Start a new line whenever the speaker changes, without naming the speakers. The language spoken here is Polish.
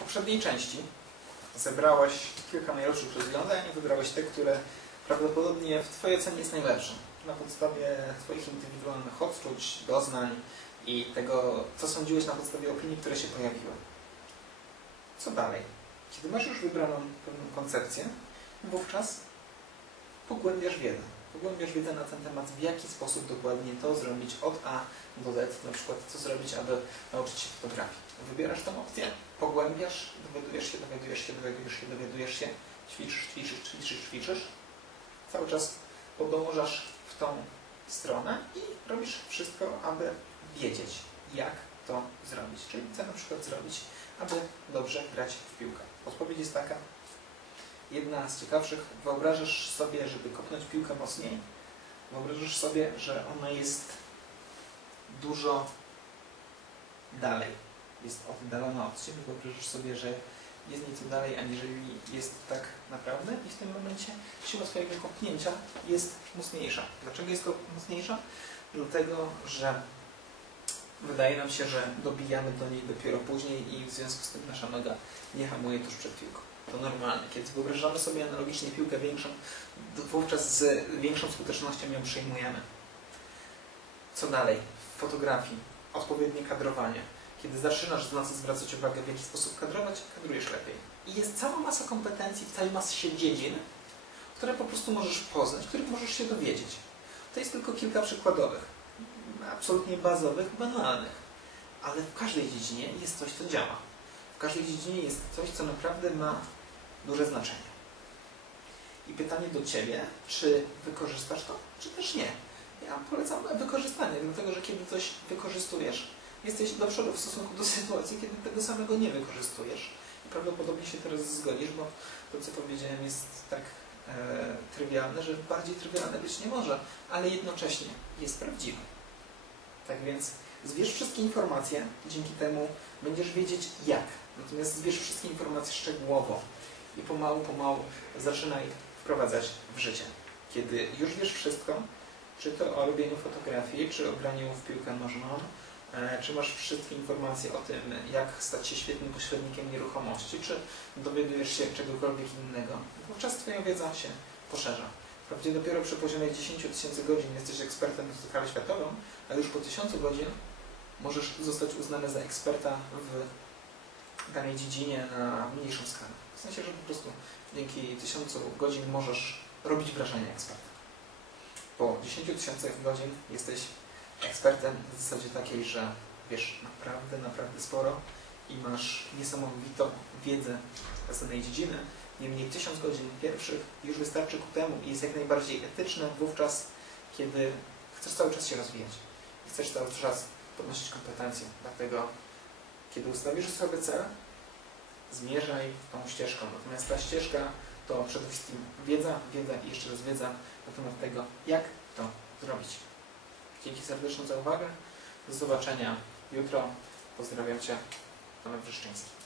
poprzedniej części zebrałeś kilka najlepszych rozwiązań i wybrałeś te, które prawdopodobnie w Twojej ocenie jest najlepsze. Na podstawie Twoich indywidualnych odczuć, doznań i tego, co sądziłeś na podstawie opinii, które się pojawiły. Co dalej? Kiedy masz już wybraną pewną koncepcję, wówczas pogłębiasz wiedzę. Pogłębiasz wiedzę na ten temat, w jaki sposób dokładnie to zrobić od A do Z, na przykład co zrobić, aby nauczyć się fotografii. Wybierasz tą opcję, pogłębiasz, dowiadujesz się, dowiadujesz się, dowiadujesz się, dowiadujesz się, ćwiczysz, ćwiczysz, ćwiczysz, ćwiczysz. Cały czas podążasz w tą stronę i robisz wszystko, aby wiedzieć, jak to zrobić. Czyli co na przykład zrobić, aby dobrze grać w piłkę. Odpowiedź jest taka, jedna z ciekawszych. Wyobrażasz sobie, żeby kopnąć piłkę mocniej, wyobrażasz sobie, że ona jest dużo dalej, jest oddalona od Ciebie, wyobrażasz sobie, że jest nieco dalej, aniżeli jest tak naprawdę i w tym momencie siła Twojego kopnięcia jest mocniejsza. Dlaczego jest mocniejsza? Dlatego, że wydaje nam się, że dobijamy do niej dopiero później i w związku z tym nasza noga nie hamuje tuż przed piłką. To normalne. Kiedy wyobrażamy sobie analogicznie piłkę większą, wówczas z większą skutecznością ją przyjmujemy. Co dalej? W fotografii. Odpowiednie kadrowanie. Kiedy zaczynasz na co zwracać uwagę, w jaki sposób kadrować, kadrujesz lepiej. I jest cała masa kompetencji, w całej masie dziedzin, które po prostu możesz poznać, których możesz się dowiedzieć. To jest tylko kilka przykładowych, absolutnie bazowych, banalnych. Ale w każdej dziedzinie jest coś, co działa. W każdej dziedzinie jest coś, co naprawdę ma duże znaczenie. I pytanie do Ciebie, czy wykorzystasz to, czy też nie? Ja polecam wykorzystanie, dlatego że kiedy coś wykorzystujesz, jesteś do przodu w stosunku do sytuacji, kiedy tego samego nie wykorzystujesz. I prawdopodobnie się teraz zgodzisz, bo to, co powiedziałem, jest tak e, trywialne, że bardziej trywialne być nie może, ale jednocześnie jest prawdziwe. Tak więc zbierz wszystkie informacje, dzięki temu będziesz wiedzieć jak. Natomiast zbierz wszystkie informacje szczegółowo i pomału, pomału zaczynaj wprowadzać w życie. Kiedy już wiesz wszystko, czy to o robieniu fotografii, czy o graniu w piłkę nożną, czy masz wszystkie informacje o tym, jak stać się świetnym pośrednikiem nieruchomości, czy dowiadujesz się czegokolwiek innego, wówczas Twoja wiedza się poszerza. Wprawdzie dopiero przy poziomie 10 tysięcy godzin jesteś ekspertem na skalę światową, a już po 1000 godzin możesz zostać uznany za eksperta w danej dziedzinie na mniejszą skalę. W sensie, że po prostu dzięki 1000 godzin możesz robić wrażenie eksperta. Po 10 tysiącach godzin jesteś ekspertem w zasadzie takiej, że wiesz naprawdę, naprawdę sporo i masz niesamowitą wiedzę z danej dziedziny. Niemniej 1000 godzin pierwszych już wystarczy ku temu i jest jak najbardziej etyczne wówczas, kiedy chcesz cały czas się rozwijać chcesz cały czas podnosić kompetencje. Dlatego, kiedy ustawisz sobie cel, zmierzaj tą ścieżką. Natomiast ta ścieżka to przede wszystkim wiedza, wiedza i jeszcze raz wiedza na temat tego, jak to zrobić. Dzięki serdecznie za uwagę. Do zobaczenia jutro. Pozdrawiam Cię. Tomek Wrzeszczyński.